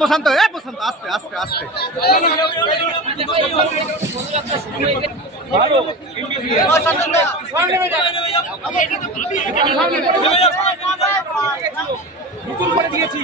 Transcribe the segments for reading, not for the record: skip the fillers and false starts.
প্রশান্ত আস্তে আস্তে আস্তে করে দিয়েছি।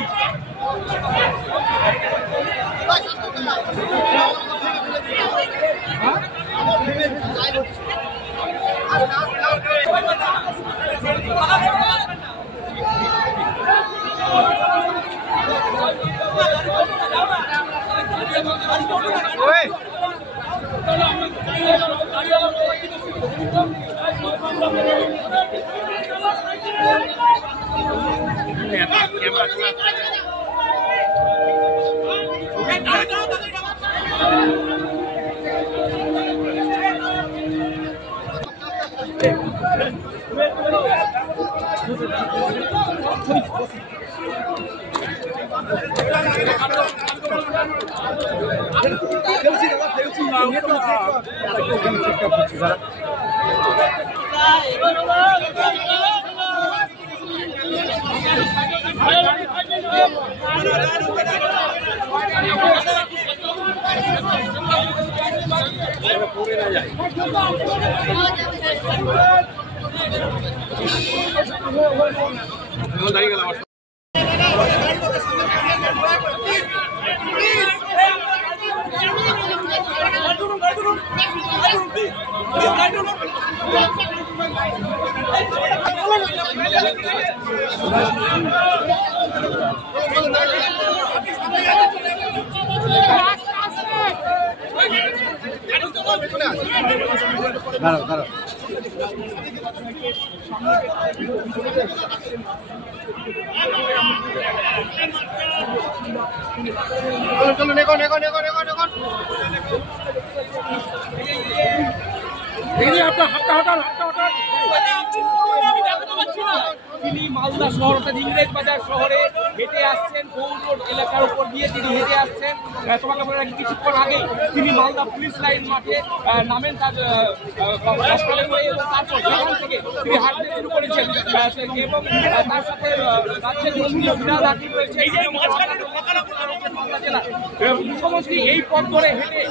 চলো নেগো নেগো নেগো নেগো নেগো আপনার হাতটা হটান তিনি মালদা শহর অর্থাৎ ইংরেজ বাজার শহরে হেঁটে আসছেন গৌর রোড এলাকার উপর দিয়ে তিনি হেঁটে আসছেন। তোমাকে বলে রাখি কিছুক্ষণ আগেই তিনি মালদা পুলিশ লাইন মাঠে নামেন তার এবং তারপর সেখান থেকে তিনি হাঁটতে শুরু করেছেন এবং তার সাথে রাজ্যের বিভিন্ন বিরাট রয়েছে। মালদা জেলা মুখ্যমন্ত্রী এই পথ ধরে হেঁটে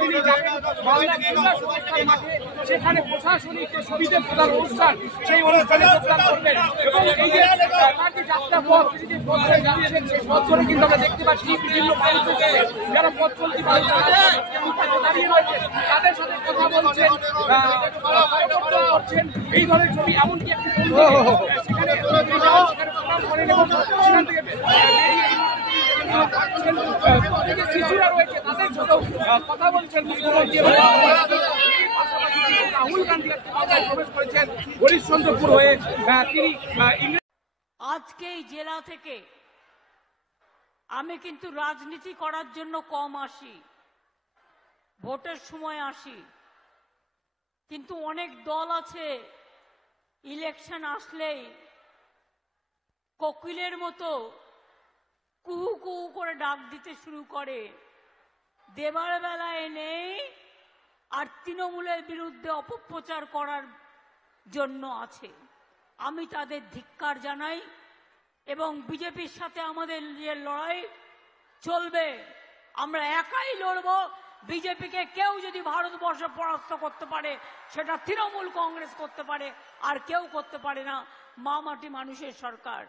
তিনি যাবেন মালদা জেলা সংস্থার মাঠে, সেখানে প্রশাসনিক যে সুবিধা প্রদান অনুষ্ঠান সেই অনুষ্ঠানে যোগদান করবেন এবং এই যে তার যে যাত্রা পথ তিনি যে পথ ধরে যাচ্ছেন সেই পথ ধরে কিন্তু আমরা দেখতে পাচ্ছি বিভিন্ন মানুষ যারা পথ চলতি দাঁড়িয়ে রয়েছেন তাদের সাথে কথা বলছেন, করছেন এই ধরনের ছবি। এমনকি একটি সেখানে প্রণাম করেন এবং সেখান থেকে শিশুরা রয়েছে তাদের সাথেও কথা বলছেন মুখ্যমন্ত্রী। রাহুল গান্ধী প্রবেশ করেছেন হরিশ্চন্দ্রপুর হয়ে তিনি। আজকে এই জেলা থেকে আমি কিন্তু রাজনীতি করার জন্য কম আসি, ভোটের সময় আসি, কিন্তু অনেক দল আছে ইলেকশন আসলেই কোকিলের মতো কুহু কুহু করে ডাক দিতে শুরু করে, দেবার বেলায় নেই আর তৃণমূলের বিরুদ্ধে অপপ্রচার করার জন্য আছে। আমি তাদের ধিক্কার জানাই এবং বিজেপির সাথে আমাদের যে লড়াই চলবে আমরা একাই লড়ব। বিজেপিকে কেউ যদি ভারতবর্ষে পরাস্ত করতে পারে সেটা তৃণমূল কংগ্রেস করতে পারে, আর কেউ করতে পারে না মা মাটি মানুষের সরকার।